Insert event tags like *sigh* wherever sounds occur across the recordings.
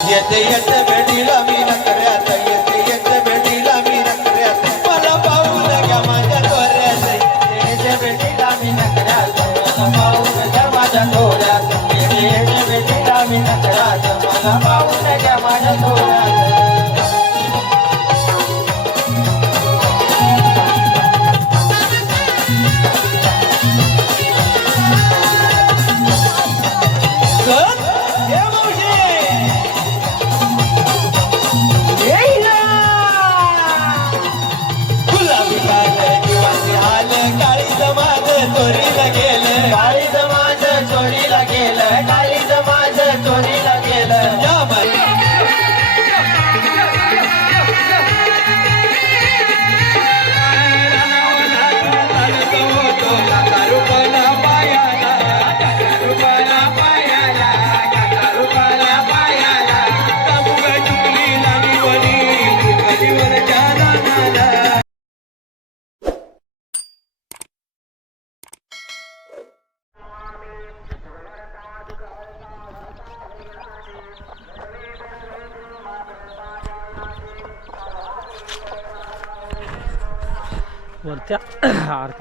येते येते भेटीला मी नकऱ्यात येते येते भेटीला मी नकऱ्यात मला पाहून घ्या माझ्या येते भेटीला मी नकऱ्यात मला पाहून घ्या माझ्या येते येते भेटीला मी नकऱ्यात मला पाहून घ्या माझ्या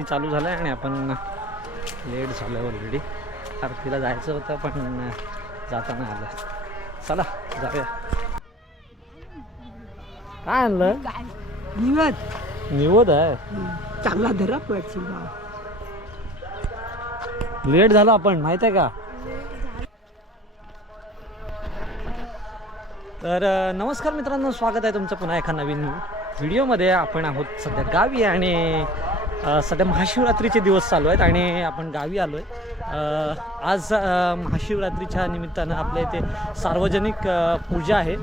चालू झालं आहे आणि आपण लेट झालं ऑलरेडी आरतीला जायचं होतं पण जाता नाही आलं. चला जाऊया. काय आणलं? निवद. आहे. चांगला धरा पडशील लेट झालं आपण माहीत आहे का? तर नमस्कार मित्रांनो स्वागत आहे तुमचं पुन्हा एका नवीन व्हिडिओमध्ये आपण आहोत सध्या गावी आणि सध्या महाशिवरात्रीचे दिवस चालू आहेत आणि आपण गावी आलो आहे आज महाशिवरात्रीच्या निमित्तानं आपल्या इथे सार्वजनिक पूजा आहे.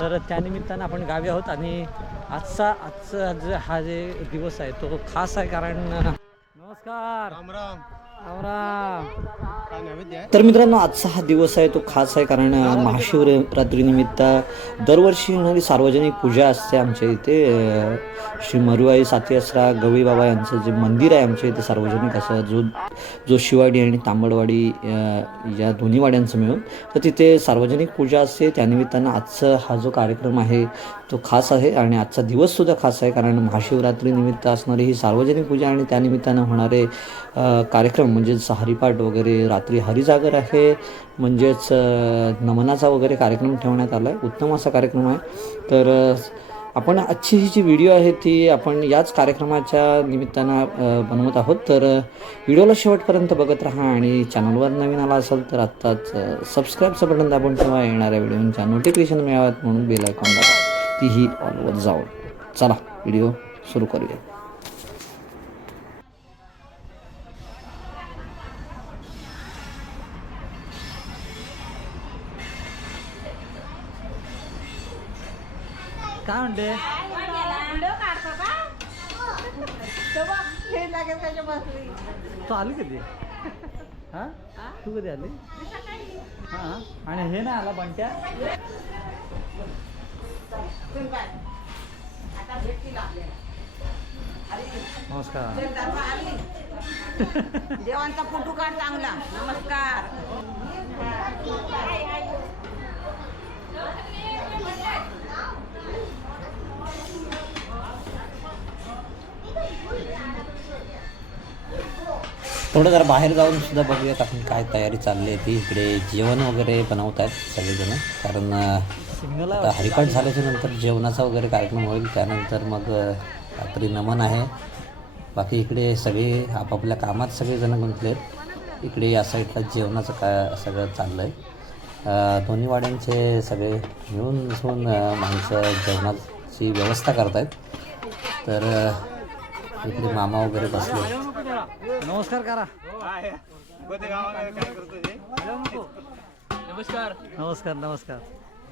तर त्यानिमित्तानं आपण गावी आहोत आणि आजचा आजचा जे हा जे दिवस आहे तो खास आहे कारण नमस्कार राम राम. तर मित्रांनो आजचा हा दिवस आहे तो खास आहे कारण महाशिवरात्रीनिमित्त दरवर्षी होणारी सार्वजनिक पूजा असते आमच्या इथे. श्री मरुआई सातीआसरा गवई बाबा यांचं जे मंदिर आहे आमच्या इथे सार्वजनिक असं जो जो शिवाडी आणि तांबडवाडी या दोन्ही वाड्यांचं मिळून तर तिथे सार्वजनिक पूजा असते. त्यानिमित्तानं आजचा हा जो कार्यक्रम आहे तो खास आहे आणि आजचा दिवससुद्धा खास आहे कारण महाशिवरात्रीनिमित्त असणारी ही सार्वजनिक पूजा आणि त्यानिमित्तानं होणारे कार्यक्रम म्हणजेच हरिपाठ वगैरे रात्री हरिजागर आहे म्हणजेच नमनाचा वगैरे कार्यक्रम ठेवण्यात आला आहे उत्तम असा कार्यक्रम आहे. तर आपण आजची ही जी व्हिडिओ आहे ती आपण याच कार्यक्रमाच्या निमित्तानं बनवत आहोत. तर व्हिडिओला शेवटपर्यंत बघत राहा आणि चॅनलवर नवीन आला असेल तर आत्ताच सबस्क्राईबचं बटन दाबून ठेवा. येणाऱ्या व्हिडिओच्या नोटिफिकेशन मिळाव्यात म्हणून बेल आयकॉन दाबा. तीही ऑलवर जाऊन. चला व्हिडिओ सुरू करूया. काय म्हणते? तू आली कधी? हा? तू कधी आली? हा? आणि हे ना आला बंट्या? नमस्कार. *laughs* देवांचा फोटो काढ चांगला. नमस्कार. थोडं जरा बाहेर जाऊन सुद्धा बघूयात आपण काय तयारी चालली आहे ती. इकडे जेवण वगैरे बनवत आहेत सगळेजण. कारण आता हरिपाठ झाल्याच्यानंतर जेवणाचा वगैरे कार्यक्रम होईल त्यानंतर मग रात्री नमन आहे. बाकी इकडे सगळे आपापल्या कामात सगळेजण गुंतले आहेत इकडे या साईडला जेवणाचं का सगळं चाललं आहे दोन्ही वाड्यांचे सगळे मिळून मिसळून माणसं जेवणाची व्यवस्था करत आहेत तर इकडे मामा वगैरे बसले. नमस्कार करा. नमस्कार. नमस्कार नमस्कार.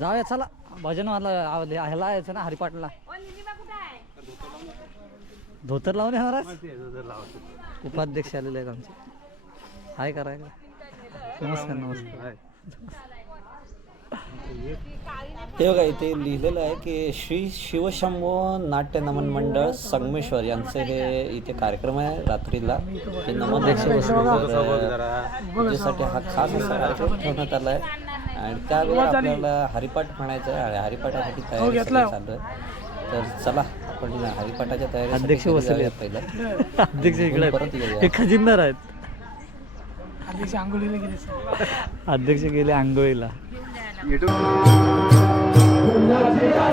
जाऊया चला. भजन ह्याला यायचं ना हरिपाटला. धोतर लावून आहे महाराज उपाध्यक्ष आलेले आहेत आमचे. हाय करायला. नमस्कार नमस्कार. हे बघा इथे लिहिलेलं आहे की श्री शिवशंभो नाट्य नमन मंडळ संगमेश्वर यांचे हे इथे कार्यक्रम आहे रात्रीला. हे नमोध्यक्ष पूजेसाठी हा खास असा कार्यक्रम ठेवण्यात आला आहे. आणि त्यावेळेला आपल्याला हरिपाठ म्हणायचं आहे. आणि हरिपाठासाठी तयारी सगळी चालू आहे. तर चला आपण हरिपाठाच्या तयारी अध्यक्ष बसले पहिलं. अध्यक्ष इकडे परत येऊया. हे खजिनदार आहेत. आधीच आंघोळीला गेले अध्यक्ष गेले आंघोळीला. काय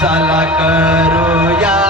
चला करूया.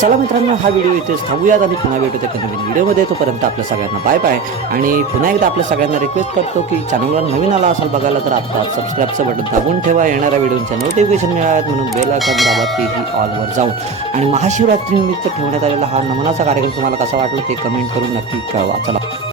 चला मित्रांनो हा व्हिडिओ इथेच थांबूयात आणि पुन्हा भेटू एका नवीन व्हिडिओमध्ये. तोपर्यंत आपल्या सगळ्यांना बाय बाय आणि पुन्हा एकदा आपल्या सगळ्यांना रिक्वेस्ट करतो की चॅनलवर नवीन आला असाल बघायला तर आता सबस्क्राईबचं बटन दाबून ठेवा. येणाऱ्या व्हिडिओचे नोटिफिकेशन मिळाव्यात म्हणून बेल आयकॉन दाबा तेही ऑलवर जाऊन. आणि महाशिवरात्रीनिमित्त ठेवण्यात आलेला हा नमनाचा कार्यक्रम तुम्हाला कसा वाटला ते कमेंट करून नक्की कळवा. चला.